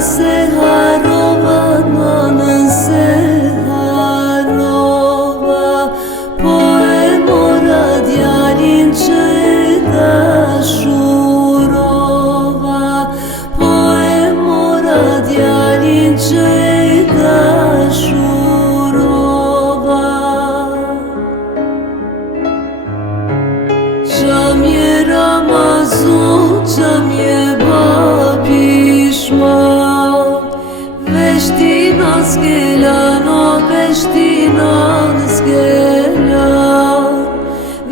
se harova, nanën se harova, po e mora djalin që e dashurova, po e mora djalin që e dashurova. Qamje Ramazan, qamje bapishma, veshtina s'kelan, o veshtina s'kelan,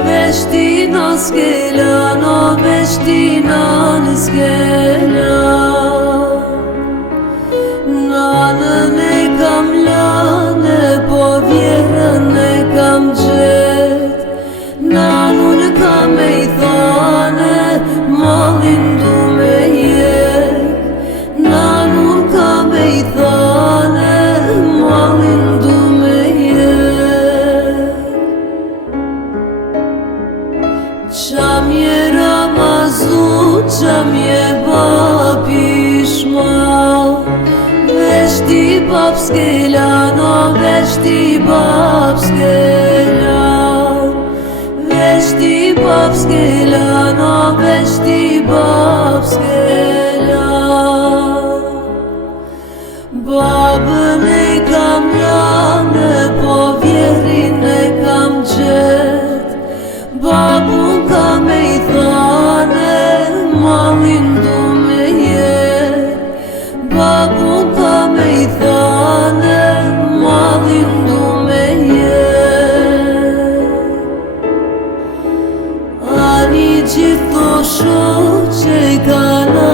veshtina s'kelan, o veshtina s'kelan. Nanën e kam lane, po vjerën e kam gjet, nanun kam e i thane, mallin du me jek, nanun kam e i thane, mallin du me jek. Qamje Ramazan, qamje bapishma, veshti bap s'kelan, o veshti bap s'kelan, veshti bap s'kelan, o veshti bap s'kelan. Babën e kam lane, po vjerin e kam gjet, babun kam e i thane, mallin du me jek, babun kam e i thane, mallin du me jek. Ani gjithë to shoh që kanë